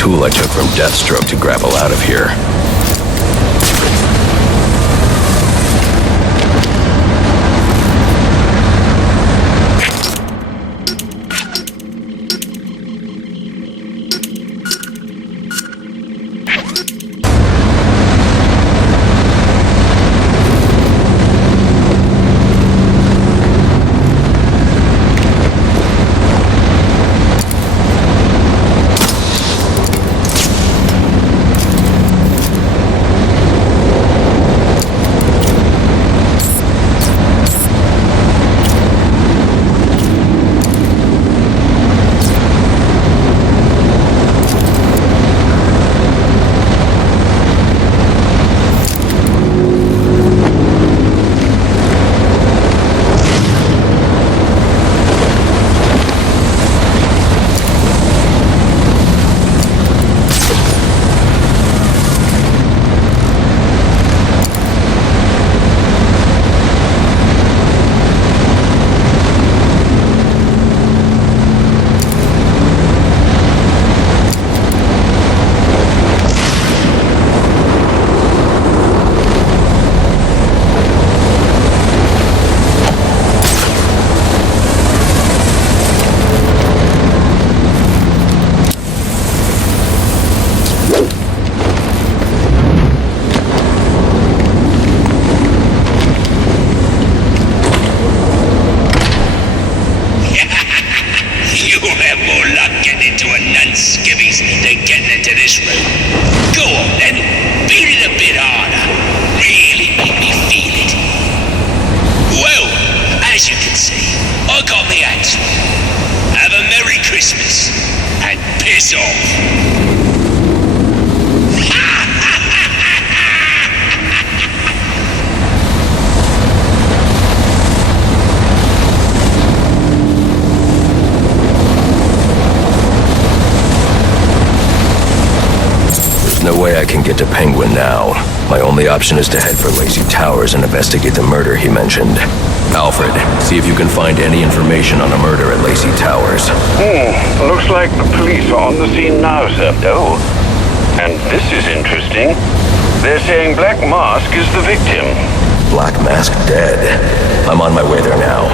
tool I took from Deathstroke to grapple out of here. To Penguin now. My only option is to head for Lazy Towers and investigate the murder he mentioned. Alfred, see if you can find any information on a murder at Lazy Towers. Looks like the police are on the scene now, sir. Oh, and this is interesting. They're saying Black Mask is the victim. Black Mask dead. I'm on my way there now.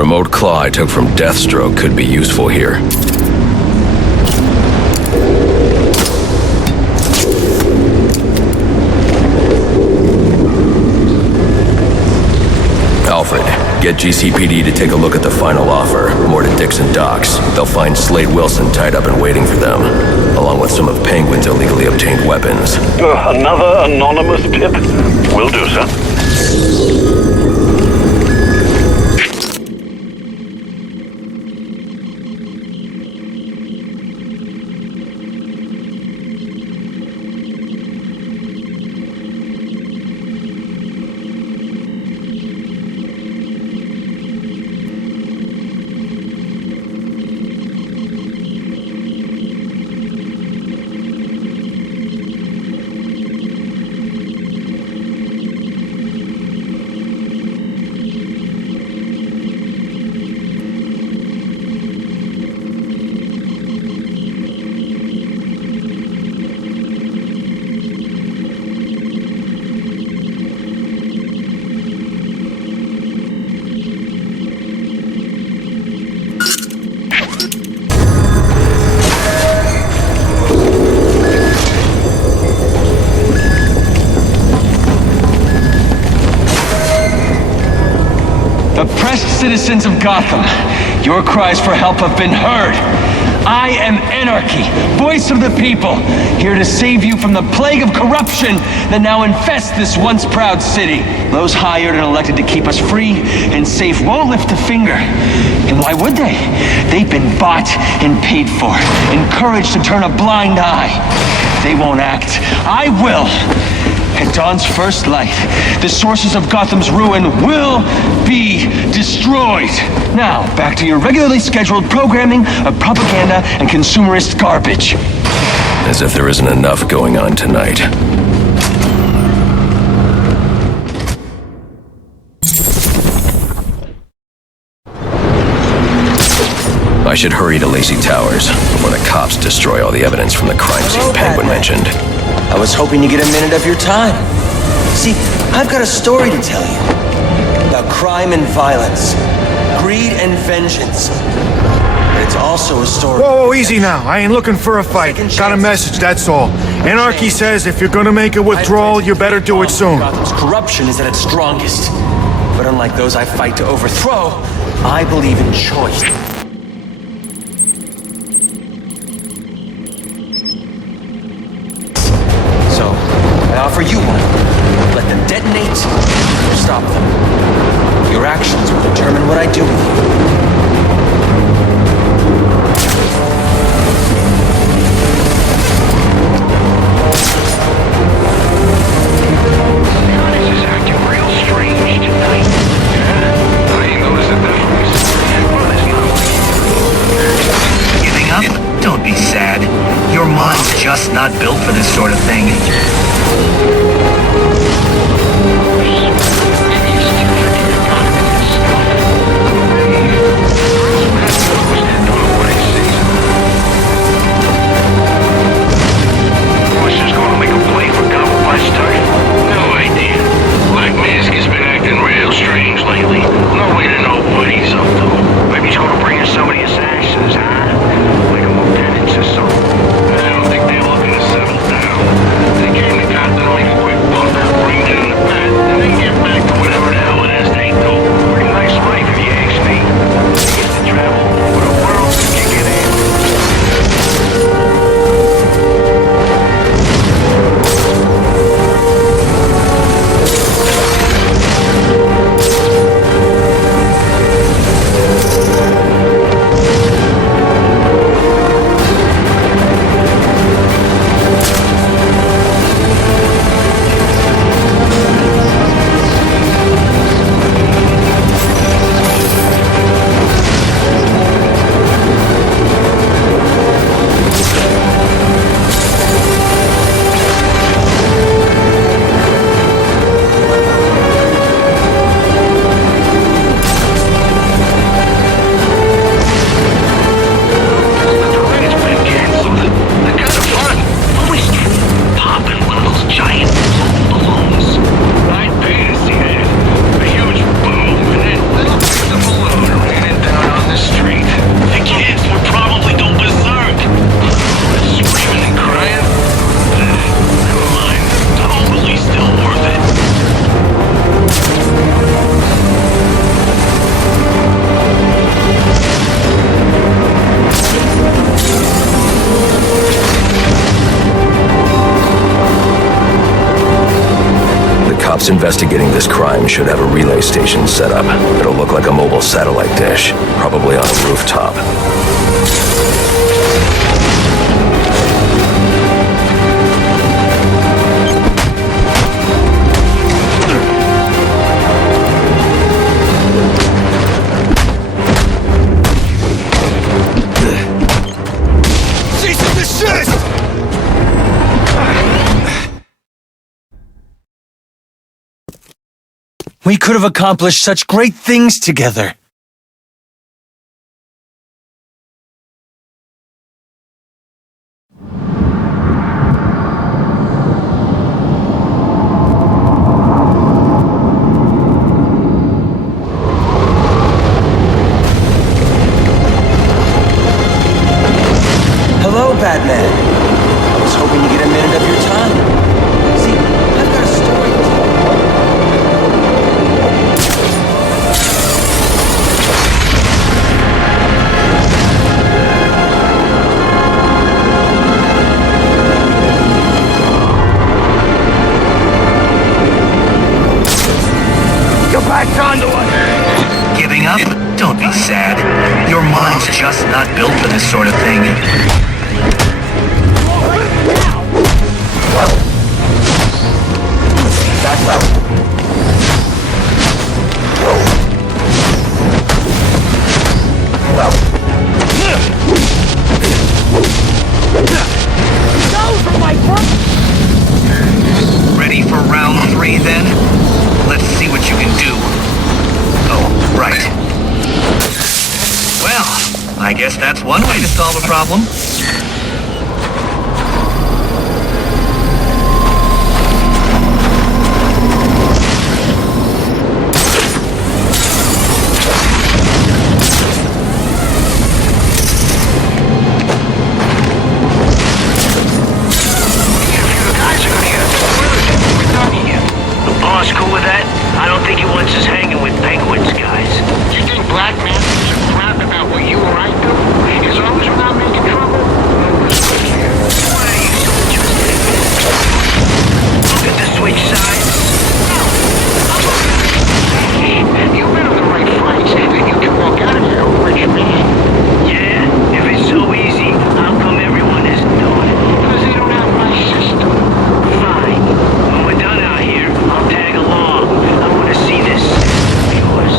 Remote claw I took from Deathstroke could be useful here. Alfred, get GCPD to take a look at the final offer, more to Dixon Docks. They'll find Slade Wilson tied up and waiting for them, along with some of Penguin's illegally obtained weapons. Another anonymous tip? Will do, sir. Citizens of Gotham, your cries for help have been heard. I am Anarchy, voice of the people, here to save you from the plague of corruption that now infests this once proud city. Those hired and elected to keep us free and safe won't lift a finger. And why would they? They've been bought and paid for, encouraged to turn a blind eye. They won't act. I will. At dawn's first light, the sources of Gotham's ruin will be destroyed. Now, back to your regularly scheduled programming of propaganda and consumerist garbage. As if there isn't enough going on tonight. I should hurry to Lacey Towers before the cops destroy all the evidence from the crime scene Penguin mentioned. I was hoping to get a minute of your time. See, I've got a story to tell you. About crime and violence. Greed and vengeance. But it's also a story... Whoa, easy now. I ain't looking for a fight. Got a message, that's all. Anarchy says if you're gonna make a withdrawal, you better do it soon. Gotham's corruption is at its strongest. But unlike those I fight to overthrow, I believe in choice. I offer you one. Let them detonate, or stop them. Your actions will determine what I do with you. This is acting real strange tonight. Yeah, I ain't noticed a difference. Well, it's not like... Giving up? Don't be sad. Your mind's just not built for this sort of thing. Investigating this crime should have a relay station set up. It'll look like a mobile satellite dish, probably on a rooftop. We could have accomplished such great things together. Hello, Batman. I was hoping to get a minute of your time. See, I've got a story to tell. You're back onto us! Giving up? Don't be sad. Your mind's just not built for this sort of thing. Ready for round 3 then? Let's see what you can do. Oh, right. Well, I guess that's one way to solve a problem. Cool with that? I don't think he wants us hanging with penguins, guys. You think Black Man gives a crap about what you or I do? As long as we're not making trouble, no risk here. Why are you so interested in this? Look at the switch sides. You've been on the right flights, and you can walk out of here a rich man. Yeah? If it's so easy, how come everyone isn't doing it? Because they don't have my system. Fine. When we're done out here, I'll tag along. I want to see this of yours.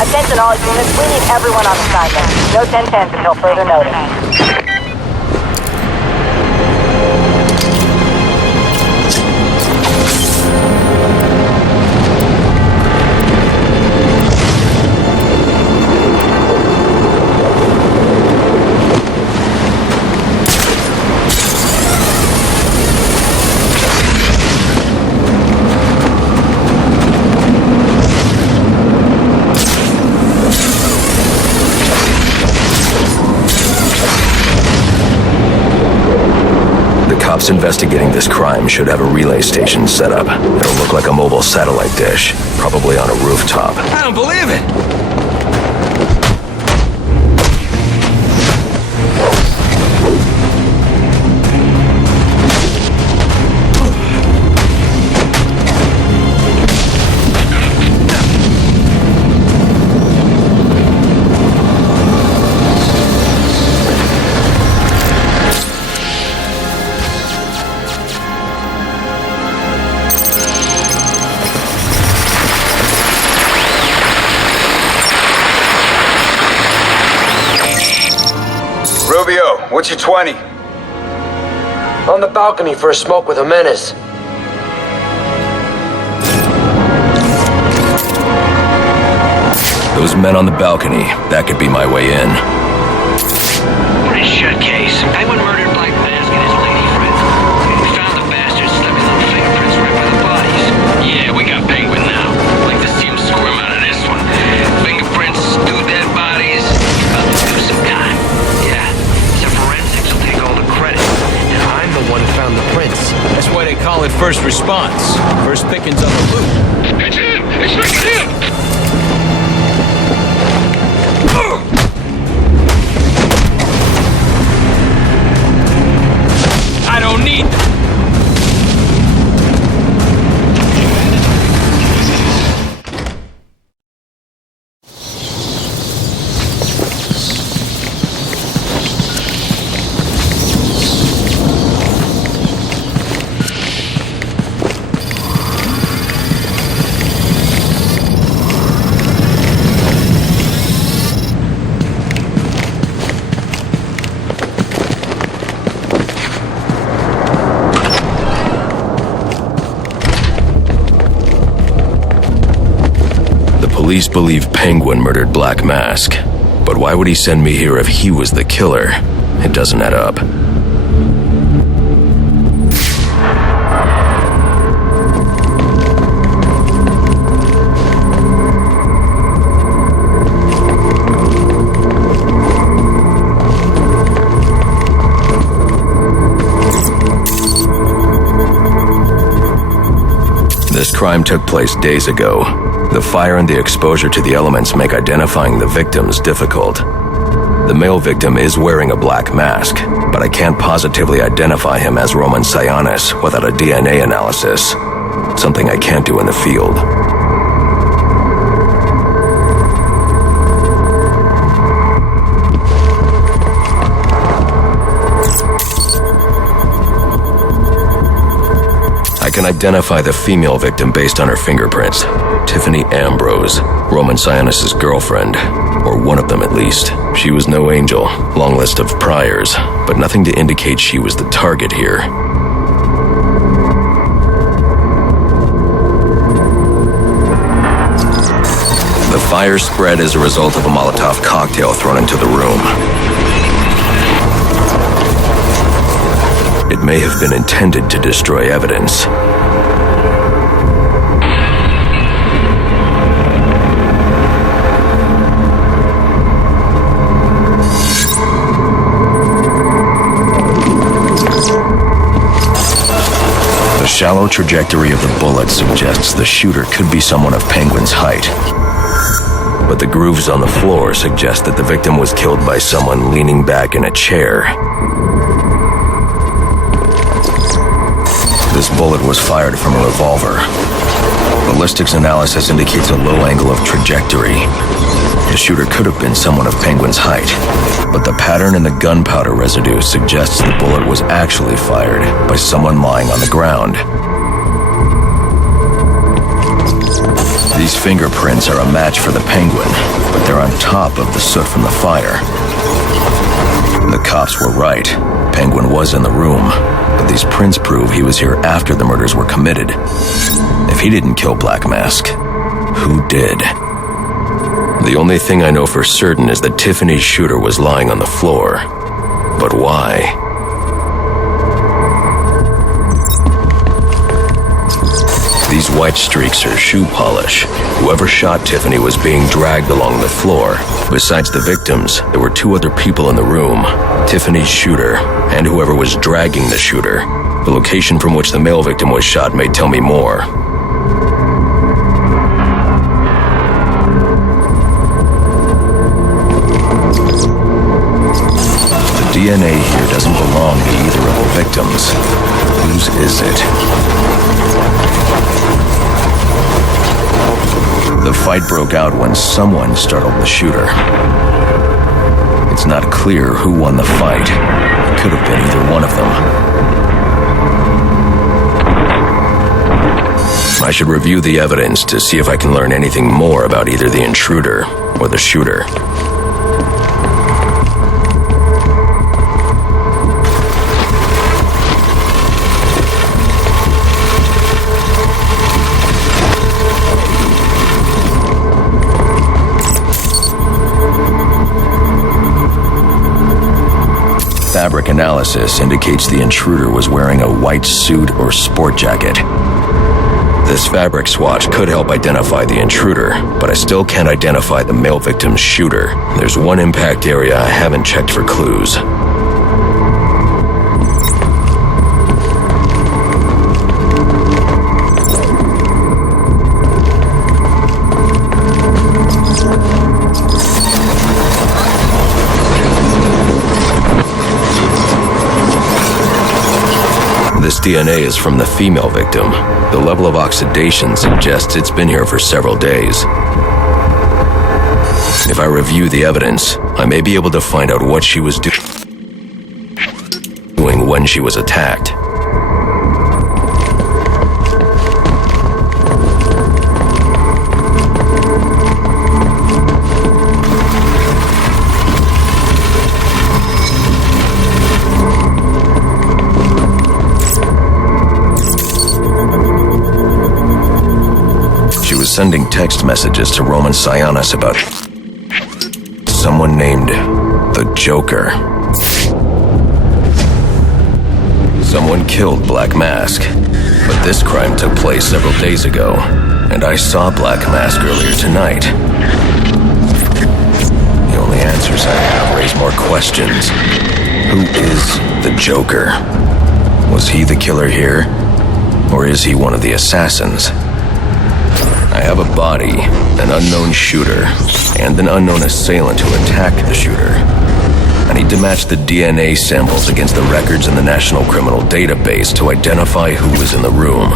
Attention all units, we need everyone on assignment. No 10-10s until further notice. Cops investigating this crime should have a relay station set up. It'll look like a mobile satellite dish, probably on a rooftop. I don't believe it! Rubio, what's your 20? On the balcony for a smoke with a menace. Those men on the balcony, that could be my way in. Pretty shut case. Penguin murdered Black Mask and his lady friend. We found the bastards slapping little fingerprints right by the bodies. Yeah, we got Penguin now. Like to see him squirm out of this one. Fingerprints, 2 dead bodies. About to do some time. Yeah, except forensics will take all the credit. And I'm the one who found the prints. That's why they call it first response. First pickings on the loot. It's him! It's like him! I don't need them. police believe Penguin murdered Black Mask, but why would he send me here if he was the killer? It doesn't add up. This crime took place days ago. The fire and the exposure to the elements make identifying the victims difficult. The male victim is wearing a black mask, but I can't positively identify him as Roman Sionis without a DNA analysis, something I can't do in the field. I can identify the female victim based on her fingerprints. Tiffany Ambrose, Roman Sionis' girlfriend, or one of them at least. She was no angel, long list of priors, but nothing to indicate she was the target here. The fire spread as a result of a Molotov cocktail thrown into the room. It may have been intended to destroy evidence. The shallow trajectory of the bullet suggests the shooter could be someone of Penguin's height. But the grooves on the floor suggest that the victim was killed by someone leaning back in a chair. This bullet was fired from a revolver. Ballistics analysis indicates a low angle of trajectory. The shooter could have been someone of Penguin's height, but the pattern in the gunpowder residue suggests the bullet was actually fired by someone lying on the ground. These fingerprints are a match for the Penguin, but they're on top of the soot from the fire. The cops were right. Penguin was in the room, but these prints prove he was here after the murders were committed. If he didn't kill Black Mask, who did? The only thing I know for certain is that Tiffany's shooter was lying on the floor. But why? These white streaks are shoe polish. Whoever shot Tiffany was being dragged along the floor. Besides the victims, there were two other people in the room. Tiffany's shooter, and whoever was dragging the shooter. The location from which the male victim was shot may tell me more. The DNA here doesn't belong to either of the victims. Whose is it? The fight broke out when someone startled the shooter. It's not clear who won the fight. It could have been either one of them. I should review the evidence to see if I can learn anything more about either the intruder or the shooter. Fabric analysis indicates the intruder was wearing a white suit or sport jacket. This fabric swatch could help identify the intruder, but I still can't identify the male victim's shooter. There's one impact area I haven't checked for clues. This DNA is from the female victim. The level of oxidation suggests it's been here for several days. If I review the evidence, I may be able to find out what she was doing when she was attacked. sending text messages to Roman Sionis about someone named the Joker. Someone killed Black Mask, but this crime took place several days ago, and I saw Black Mask earlier tonight. The only answers I have raise more questions. Who is the Joker? Was he the killer here? Or is he one of the assassins? I have a body, an unknown shooter, and an unknown assailant who attacked the shooter. I need to match the DNA samples against the records in the National Criminal Database to identify who was in the room.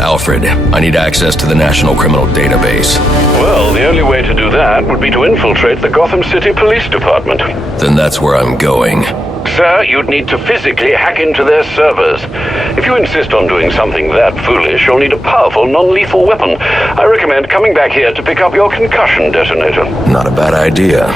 Alfred, I need access to the National Criminal Database. Well, the only way to do that would be to infiltrate the Gotham City Police Department. Then that's where I'm going. Sir, you'd need to physically hack into their servers. If you insist on doing something that foolish, you'll need a powerful, non-lethal weapon. I recommend coming back here to pick up your concussion detonator. Not a bad idea.